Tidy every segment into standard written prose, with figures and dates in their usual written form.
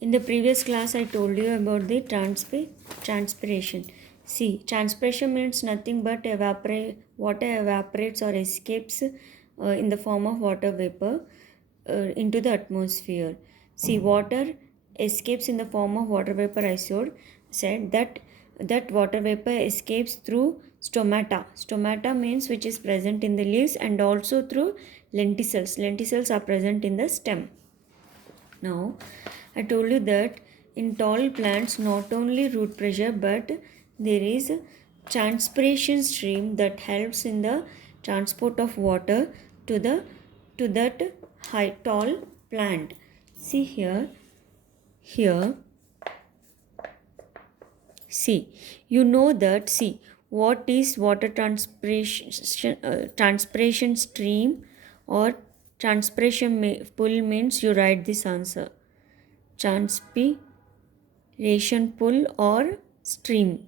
In the previous class, I told you about the transpiration. See, transpiration means nothing but water evaporates or escapes in the form of water vapor into the atmosphere. See, water escapes in the form of water vapor. Said that water vapor escapes through stomata. Stomata means which is present in the leaves, and also through lenticels. Lenticels are present in the stem. Now, I told you that in tall plants, not only root pressure but there is a transpiration stream that helps in the transport of water to that high tall plant. See here, see, you know that. See, what is water transpiration stream or transpiration pull means you write this answer. Transpiration pull or stream.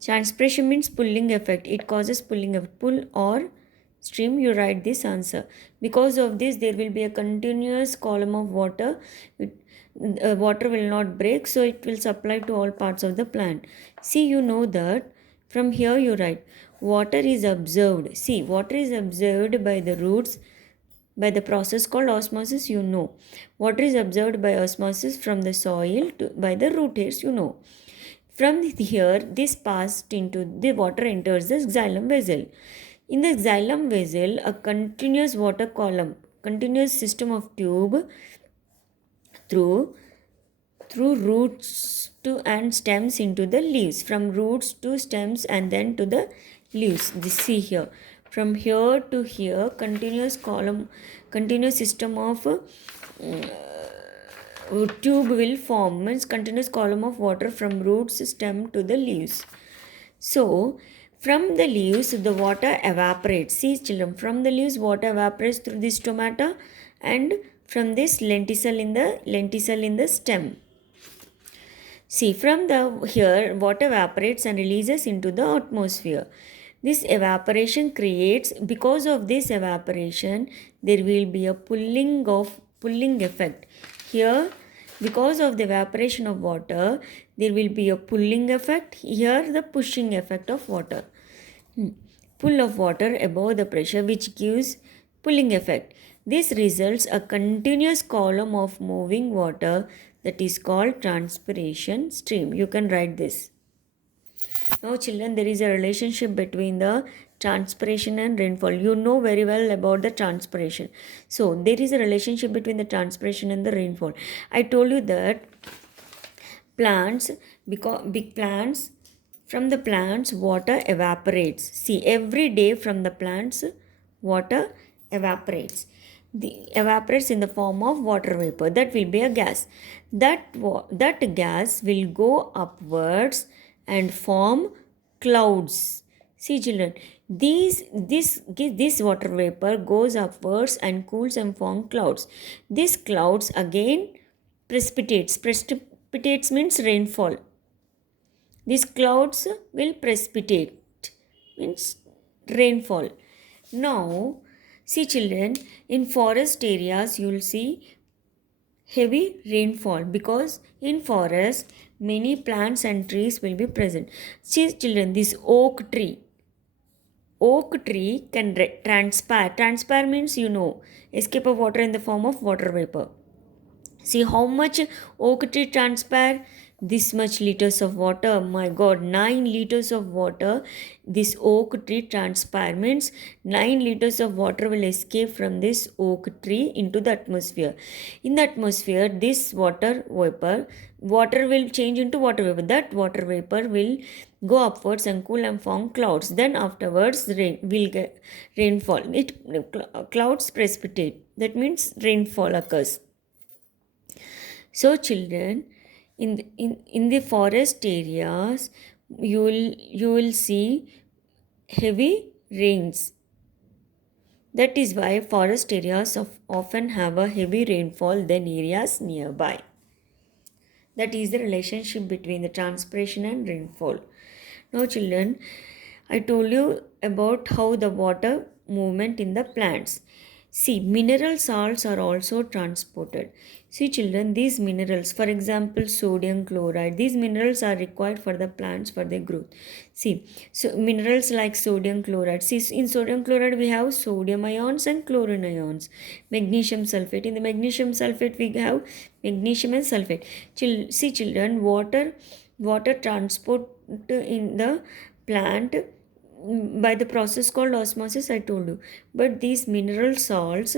Transpiration means pulling effect. It causes pulling effect. Pull or stream, you write this answer. Because of this, there will be a continuous column of water. Water will not break, so it will supply to all parts of the plant. See, you know that. From here you write water is observed. See, water is observed by the roots by the process called osmosis. You know, water is observed by osmosis from the soil by the root hairs. You know, from here this passed into the water enters the xylem vessel. In the xylem vessel, a continuous water column, continuous system of tube through roots to and stems into the leaves, from roots to stems and then to the leaves. This, see here, from here to here, continuous column, continuous system of tube will form, means continuous column of water from roots stem to the leaves. So from the leaves the water evaporates. See children, from the leaves water evaporates through the stomata and from this lenticel in the stem. See, from the here water evaporates and releases into the atmosphere. This evaporation creates, because of this evaporation, there will be a pulling effect. Here, because of the evaporation of water, there will be a pulling effect. Here, the pushing effect of water. Pull of water above the pressure, which gives pulling effect. This results a continuous column of moving water that is called transpiration stream. You can write this. Now children, there is a relationship between the transpiration and rainfall. You know very well about the transpiration. So there is a relationship between the transpiration and the rainfall. I told you that plants, because big plants, from the plants water evaporates. See, every day from the plants water evaporates. The evaporates in the form of water vapor. That will be a gas. That gas will go upwards and form clouds. See children, this water vapor goes upwards and cools and form clouds. These clouds again precipitates. Precipitates means rainfall. These clouds will precipitate, means rainfall. Now, see children, in forest areas you will see heavy rainfall, because in forest many plants and trees will be present. See children, this oak tree can transpire. Transpire means, you know, escape of water in the form of water vapor. See how much oak tree transpire? This much liters of water. My God, 9 liters of water. This oak tree transpire means 9 liters of water will escape from this oak tree into the atmosphere. In the atmosphere, this water will change into water vapor. That water vapor will go upwards and cool and form clouds. Then afterwards, rain will get rainfall. Clouds precipitate. That means rainfall occurs. So children, in the forest areas, you will see heavy rains. That is why forest areas often have a heavy rainfall than areas nearby. That is the relationship between the transpiration and rainfall. Now children, I told you about how the water movement in the plants. See, mineral salts are also transported. See children, these minerals, for example, sodium chloride, these minerals are required for the plants for their growth. See, so minerals like sodium chloride. See, in sodium chloride we have sodium ions and chlorine ions. Magnesium sulfate. In the magnesium sulfate we have magnesium and sulfate. See children, water transport in the plant by the process called osmosis, I told you. But these mineral salts,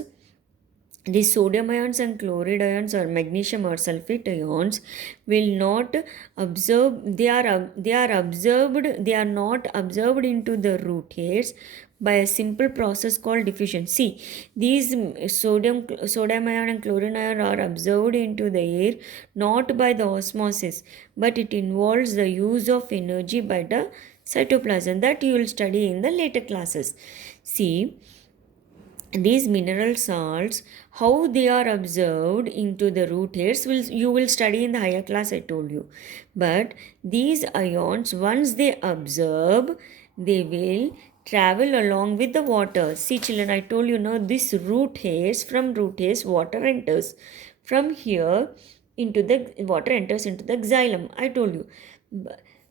these sodium ions and chloride ions or magnesium or sulfate ions will not absorb, they are not absorbed into the root hairs by a simple process called diffusion. See, these sodium ion and chlorine ion are absorbed into the air not by the osmosis, but it involves the use of energy by the cytoplasm, that you will study in the later classes. See, these mineral salts, how they are absorbed into the root hairs, you will study in the higher class, I told you. But these ions, once they absorb, they will travel along with the water. See children, I told you, now this root hairs, from root hairs water enters from here into the water enters into the xylem, I told you.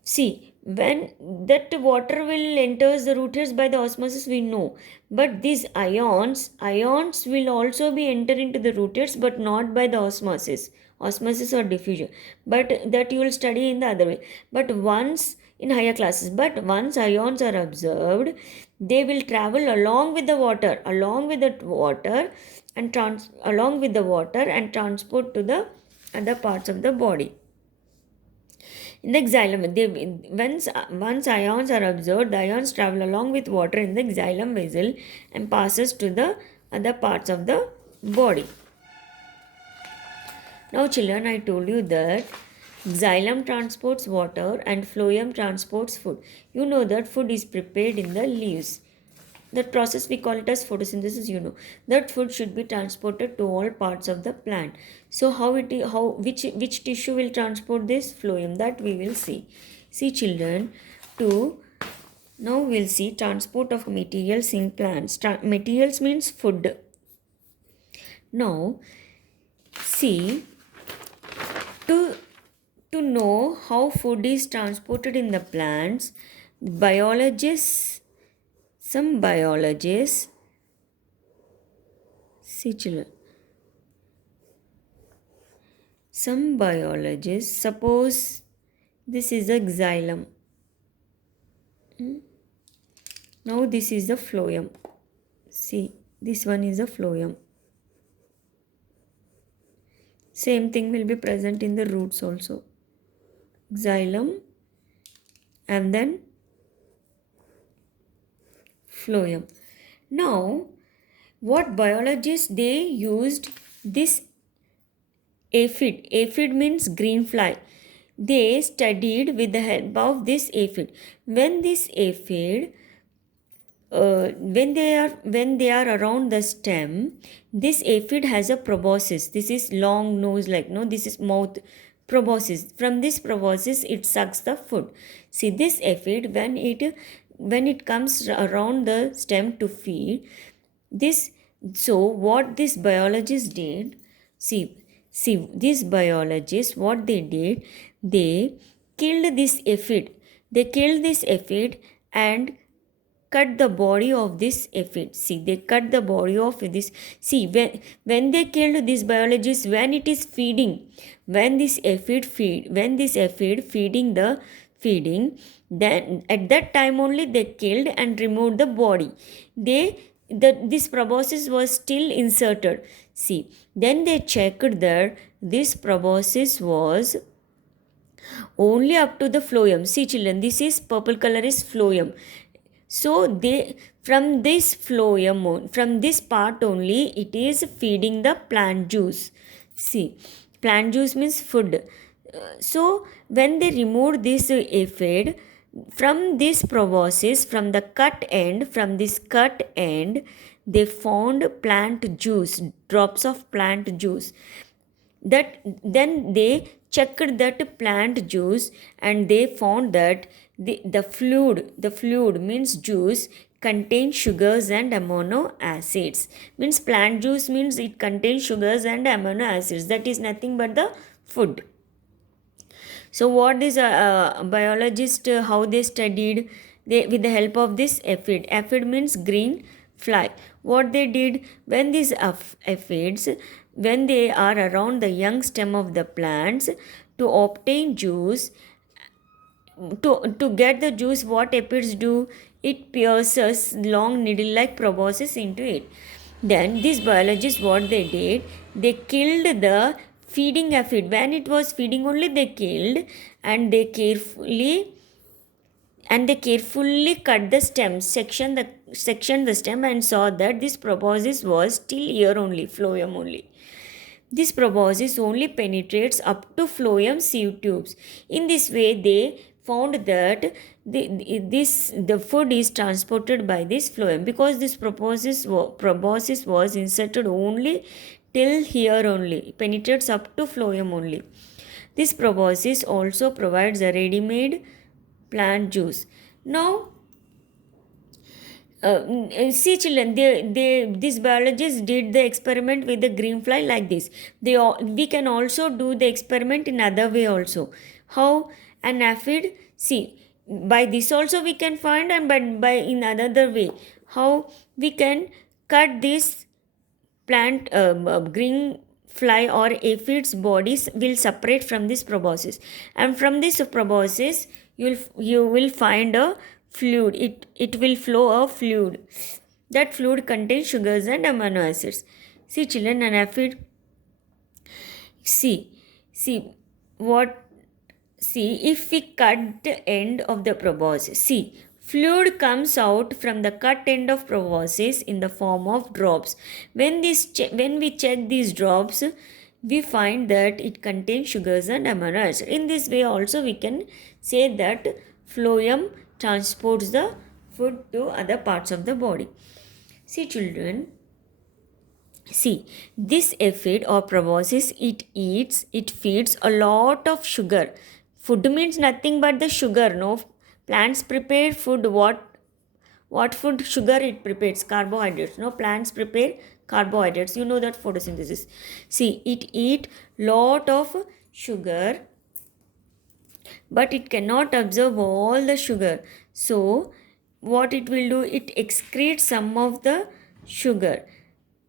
See, when that water will enters the root hairs by the osmosis, we know. But these ions will also be enter into the root hairs, but not by the osmosis or diffusion. But that you will study in the other way. But once in higher classes, but once ions are observed, they will travel along with the water, and transport to the other parts of the body. In the xylem, once ions are absorbed, the ions travel along with water in the xylem vessel and passes to the other parts of the body. Now children, I told you that xylem transports water and phloem transports food. You know that food is prepared in the leaves. That process we call it as photosynthesis. You know that food should be transported to all parts of the plant. So which tissue will transport this? Phloem. That we will see. See children, now we'll see transport of materials in plants. Materials means food. Now see, to know how food is transported in the plants, some biologists, see children, some biologists, suppose this is a xylem. Now this is the phloem. See, this one is a phloem. Same thing will be present in the roots also. Xylem and then phloem. Now, what biologists, they used this aphid. Aphid means green fly. They studied with the help of this aphid. When this aphid, when they are around the stem, this aphid has a proboscis. This is long nose, like no, this is mouth proboscis. From this proboscis, it sucks the food. See, this aphid, when it comes around the stem to feed this, so what this biologist did, see these biologists, what they did, they killed this aphid and cut the body of this aphid. See, they cut the body of this. See, when they killed this biologist, when it is feeding, when this aphid feeding, then at that time only they killed and removed the body. This proboscis was still inserted. See, then they checked that this proboscis was only up to the phloem. See children, this is purple color is phloem. So they, from this phloem, from this part only, it is feeding the plant juice. See, plant juice means food. So when they removed this aphid from this proboscis, from this cut end, they found plant juice, drops of plant juice. That then they checked that plant juice and they found that the fluid means juice contain sugars and amino acids. Means plant juice means it contains sugars and amino acids. That is nothing but the food. So what this biologist how they studied, they with the help of this aphid. Aphid means green fly. What they did, when these aphids, when they are around the young stem of the plants, to obtain juice, to get the juice, what aphids do, it pierces long needle like proboscis into it. Then these biologists, what they did, they killed the feeding aphid. When it was feeding only, they killed, and they carefully cut the stems, section the stem, and saw that this proboscis was still here only, phloem only. This proboscis only penetrates up to phloem sieve tubes. In this way, they found that the food is transported by this phloem, because this proboscis was inserted only till here only, penetrates up to phloem only. This proboscis also provides a ready-made plant juice. Now, see children, these biologists did the experiment with the green fly like this. We can also do the experiment in other way also. How? An aphid, see, by this also we can find, and but by in another way, how we can cut this plant green fly or aphid's bodies will separate from this proboscis, and from this proboscis you will find a fluid. It will flow a fluid. That fluid contains sugars and amino acids. See children, an aphid, see what, see, if we cut the end of the proboscis, see, fluid comes out from the cut end of proboscis in the form of drops. When we check these drops, we find that it contains sugars and amino acids. In this way also we can say that phloem transports the food to other parts of the body. See children, see, this aphid or proboscis, it feeds a lot of sugar. Food means nothing but the sugar, no? Plants prepare food. What food? Sugar it prepares. Carbohydrates. No, plants prepare carbohydrates. You know that photosynthesis. See, it eat lot of sugar, but it cannot absorb all the sugar. So, what it will do? It excretes some of the sugar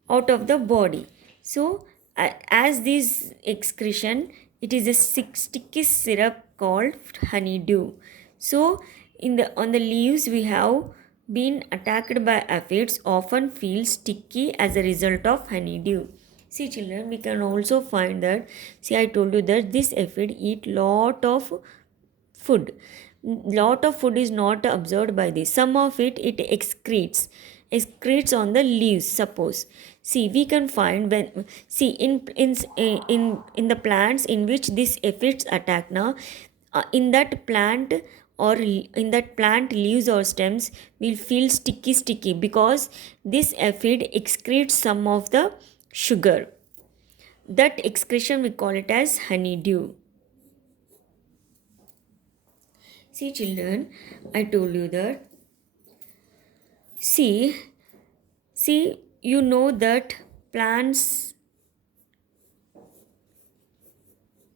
out of the body. So, as this excretion, it is a sticky syrup called honeydew. So, on the leaves we have been attacked by aphids, often feel sticky as a result of honeydew. See children, we can also find that, see, I told you that this aphid eat lot of food. Lot of food is not absorbed by this. Some of it excretes on the leaves, suppose. See, we can find when, see, in the plants in which this aphids attack now, in that plant or in that plant leaves or stems will feel sticky because this aphid excretes some of the sugar. That excretion we call it as honeydew. See children, I told you that, see, you know that plants,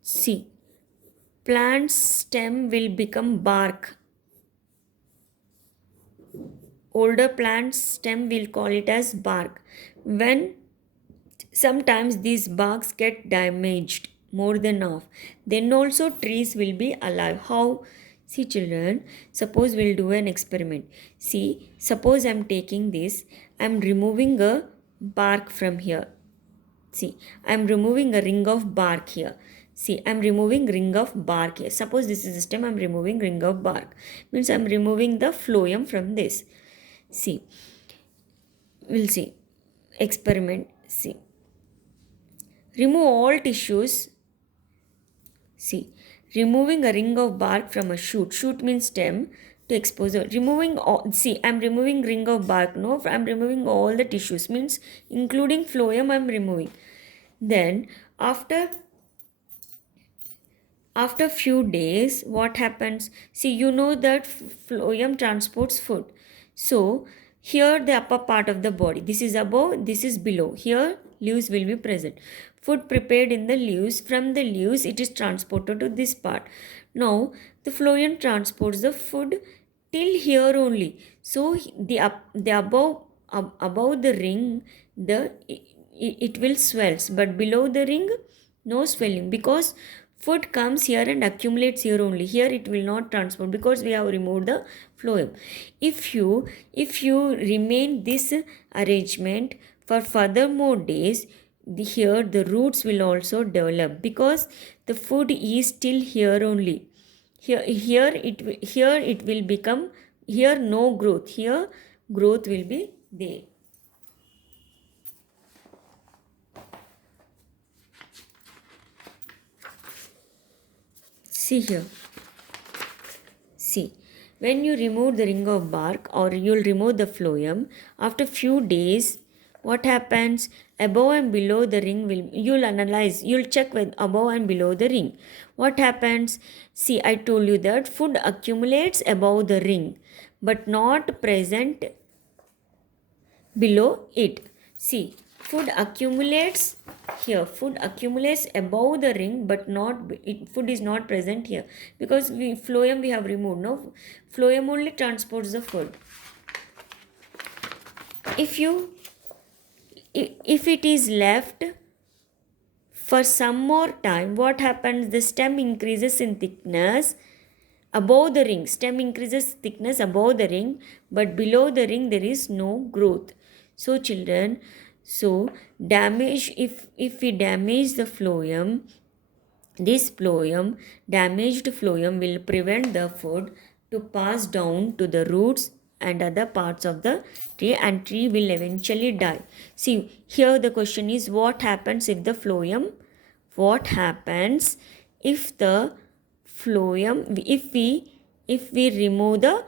see, plant's stem will become bark. Older plants stem will call it as bark. When sometimes these barks get damaged more than half, then also trees will be alive. How? See children, suppose we'll do an experiment. See, suppose I'm taking this, I'm removing a bark from here. See, I'm removing a ring of bark here. See, I'm removing ring of bark here. Suppose this is the stem, I'm removing ring of bark. Means I'm removing the phloem from this. See, we'll see. Experiment, see. Remove all tissues. See, removing a ring of bark from a shoot. Shoot means stem to expose. Removing all, see, I'm removing ring of bark. No, I'm removing all the tissues. Means including phloem I'm removing. Then after few days, what happens? See, you know that phloem transports food. So Here the upper part of the body. This is above, this is below. Here leaves will be present. Food prepared in the leaves. From the leaves it is transported to this part. Now the phloem transports the food till here only. So the above the ring it will swells, but below the ring no swelling, because food comes here and accumulates here only. Here it will not transport because we have removed the phloem. If you remain this arrangement for further more days, here the roots will also develop, because the food is still here only. Here it will become, here no growth, here growth will be there. See here. See, when you remove the ring of bark, or you'll remove the phloem, after few days, what happens? Above and below the ring you'll analyze, you'll check with above and below the ring. What happens? See, I told you that food accumulates above the ring, but not present below it. See, food accumulates here. Food accumulates above the ring, but food is not present here, because phloem we have removed. No, phloem only transports the food. If it is left for some more time, what happens? The stem increases in thickness above the ring. Stem increases thickness above the ring, but below the ring there is no growth. So children, damage, if we damage the phloem, this damaged phloem will prevent the food to pass down to the roots and other parts of the tree, and tree will eventually die. See, here the question is, what happens if the phloem, what happens if the phloem, if we remove the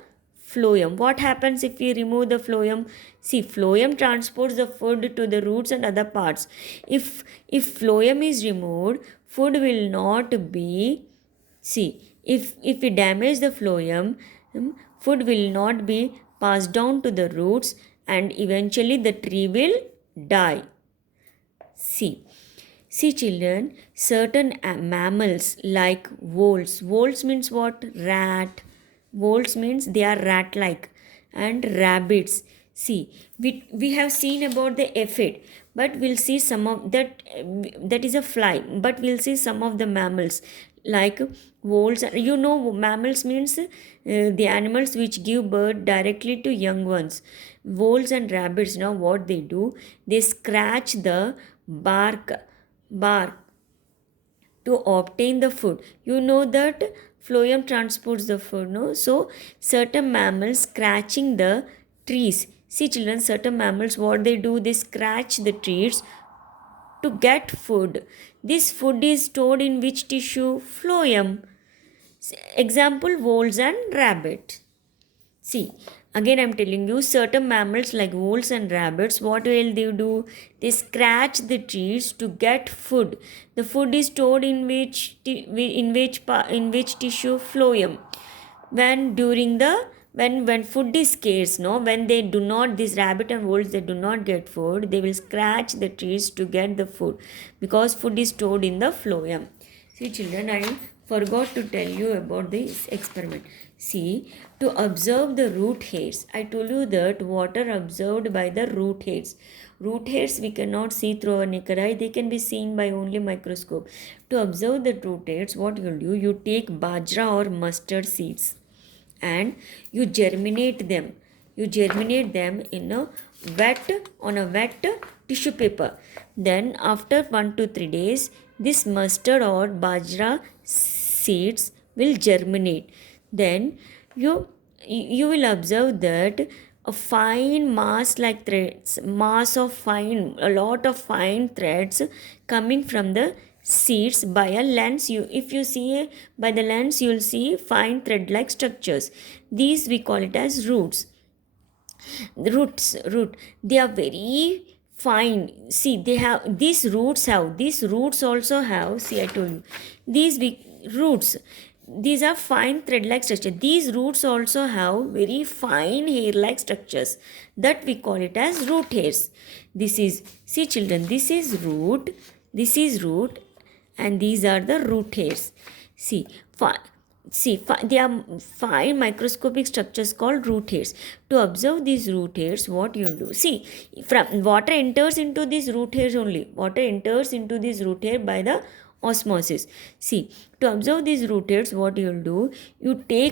phloem, what happens if we remove the phloem? See, phloem transports the food to the roots and other parts. If phloem is removed, food will not be, see, if we damage the phloem, food will not be passed down to the roots, and eventually the tree will die. See children, certain mammals like voles. Voles means what? Rat. Voles means they are rat-like. And rabbits. See, we have seen about the aphid, but we'll see some of that. That is a fly, but we'll see some of the mammals like voles. You know, mammals means the animals which give birth directly to young ones. Voles and rabbits, now what they do, they scratch the bark to obtain the food. You know that phloem transports the food, no? So certain mammals scratching the trees. See children, certain mammals, what they do, they scratch the trees to get food. This food is stored in which tissue? Phloem. Example, voles and rabbit. See, again I am telling you, certain mammals like voles and rabbits, what will they do? They scratch the trees to get food. The food is stored in which tissue? Phloem. When food is scarce, no, when they do not, this rabbit and voles, they do not get food, they will scratch the trees to get the food, because food is stored in the phloem. See children, I forgot to tell you about this experiment. See, to observe the root hairs, I told you that what are observed by the root hairs. Root hairs we cannot see through our naked eye, they can be seen by only microscope. To observe the root hairs, what you will do, you take bajra or mustard seeds and you germinate them. You germinate them on a wet tissue paper. Then after 1 to 3 days, this mustard or bajra seeds will germinate. Then you will observe that a fine mass like threads, a lot of fine threads coming from the seeds by a lens. If you see by the lens, you will see fine thread like structures. These we call it as roots. Root, they are very fine. See, these roots also have, see, I told you, roots, these are fine thread-like structure. These roots also have very fine hair-like structures that we call it as root hairs. This is, see children, this is root, this is root, and these are the root hairs. See, there are fine microscopic structures called root hairs. To observe these root hairs, what you do? See, from water enters into these root hairs only. Water enters into this root hair by the osmosis. See, to observe these root hairs, what you will do? You take